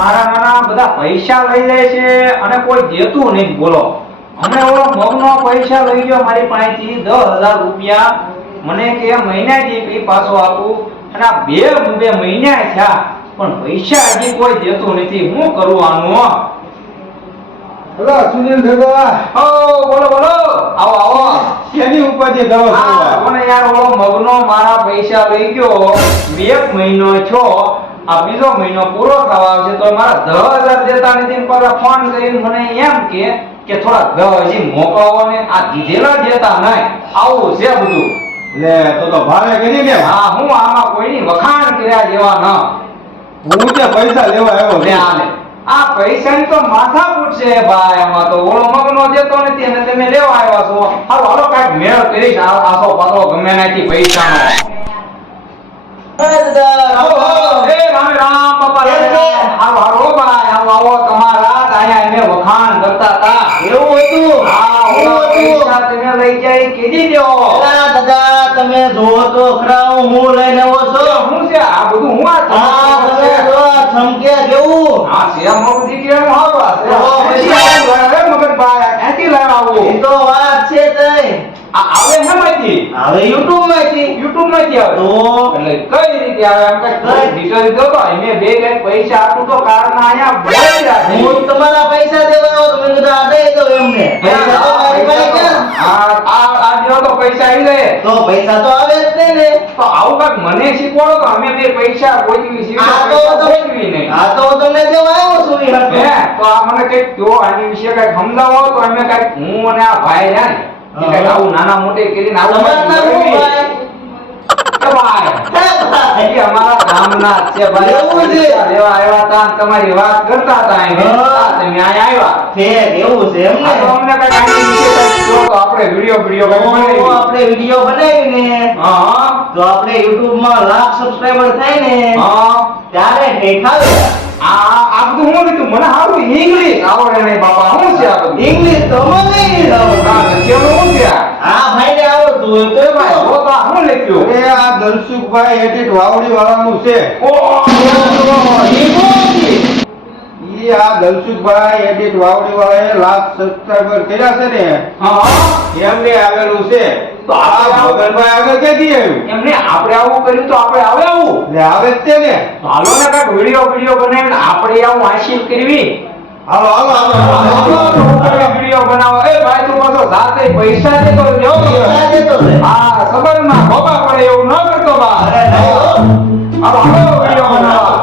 મારા બધા પૈસા લઈ જાય છે અને કોઈ દેતું નહીં. બોલો, હમણાં ઓલો મગનો પૈસા લઈ ગયો મારી પાસેથી 10,000 રૂપિયા. મને કે મહિનાથી પાછો આપું, અને આ બે મહિના થયા પણ પૈસા હજી કોઈ દેતું નથી. હું કરું આનું? હલો સુનિલ ભેગા. ઓ બોલો બોલો, આવો આવો. શેની ઉપાધિ કરો છો? મને યાર ઓલો મગનો મારા પૈસા લઈ ગયો. 1 મહિનો છો, આ બીજો મહિનો પૂરો થવા આવશે તો મારા 10,000 દેતા નથી. પાછા ફોન કરીને મને એમ કે થોડા હજી મોકલાવો ને આ દીધેલા દેતા નહીં. આવું છે બધું. લે તો ભારે કરી ને. હા, હું આમાં કોઈની વખાણ કર્યા જેવા ન. હું તે પૈસા લેવા આવ્યો લે છું. આલે આ પૈસાની તો માથાકૂટ છે ભાઈ. આમાં તો ઓલો મગનો દેતો નથી અને તમે લેવા આવ્યા છો. હાલો હાલો કાંઈક મેળ કરીશ. આસો પાછો ગમે નાથી પૈસાનો. એ રામ રામ બાપા, હાલો હાલો ભાઈ, આવો તમારા અહીંયા એને વખાણ કરતા હતા. એવું હતું? હા, ઓલા પૈસા તમે લઈ જાય કીધી દ્યો. એલા દાદા, તમે જોવો તો ખરા હું લઈને આવો છો. શું છે આ બધું? હું આ તમે જો આ ચમકે કેવું. હા, શેમ મોદી કેમ હાવા છે? ઓહો, પૈસા મગનભાઈ ક્યાંથી લાવ્યા આવું? એ તો વાત છે તઈ. આ આવે હેમાંથી? હવે YouTube માંથી. YouTube માંથી આવે. તો એટલે કઈ રીતે આવે? એમ કઈ ડિટેલ દો તો અમે બે કઈ પૈસા આપું તો કારના અહીંયા બોલી રાખે. હું તમારા પૈસા દેવા આવો તો મેં કીધું આ દઈ દઉં એમને. પૈસા તો મારી પાસે ક્યાં? આ દેવો તો પૈસા આવી જાય. તો પૈસા તો આવે જ નહીં ને. તો આવું કાંઈક મને શીખવાડો તો અમે બે પૈસા ગોઠવી આ તો ગોઠવી નહીં. આ તો હું તમને દેવા આવ્યો છું ઈ હાટુ. હે તો આ મને કઈક કયો આની વિશે કઈક સમજાવો તો અમે કઈક હું અને આ ભાઈ રહ્યા ને એ કઈક આવું નાના મોટે કરીને આવું તમારું નામ શું ભાઈ? એ ભાઈ એ અમારા ગામના જ છે ભાઈ. એવું છે? પૈસા લેવા આવ્યા હતા અને તમારી વાત કરતા હતા અહીં. હા. તમે અહીંયા આવ્યા. ઠીક, એવું છે એમ આ તો ને. અમને કઈક આની વિશે કઈક કહો તો આપણે વિડિયો કઈક તો બનાવીએ. આપણે વિડિયો બનાવીને હા તો આપણે YouTube માં લાખ સબસ્ક્રાઇબર થાય ને હા ત્યારે દેખાવે. આ બધું હું લીધું? મને સારું ઇંગ્લિશ આવડે નહીં બાપા. શું છે આ બધું? ઇંગ્લિશ તો મને નહીં આવડતું. આ કેવું શું છે આ? આ ભાઈને આવડતું હોય તો એ ભાઈ જો તો આ શું લખ્યું? એ આ દલસુખભાઈ એડિટ વાવડી વાળાનું છે. ઈ આ દલસુખભાઈ એડિટ વાવડી વાળાએ લાખ સબસ્ક્રાઇબર કર્યા છે ને એમને આવેલું છે. તો આ ભગનભાઈ આગળ ક્યાંથી આવ્યું? એમને આપણે આવું કર્યું તો આપણે આવે આવું. એટલે આવે જ તે ને. હાલો ને કાંઈક વિડિયો બનાવીને આપણે આવું હાસિલ કરવી. હાલો હાલો હાલો વિડિયો બનાવો. એ ભાઈ તું પાછો સાથે પૈસા દેતો દેવો. પૈસા દેતો રે. હા, સબરમાં ખોબા પડે એવું ન કરતો બા. અરે નહીં હો. હાલો હાલો વિડિયો બનાવો.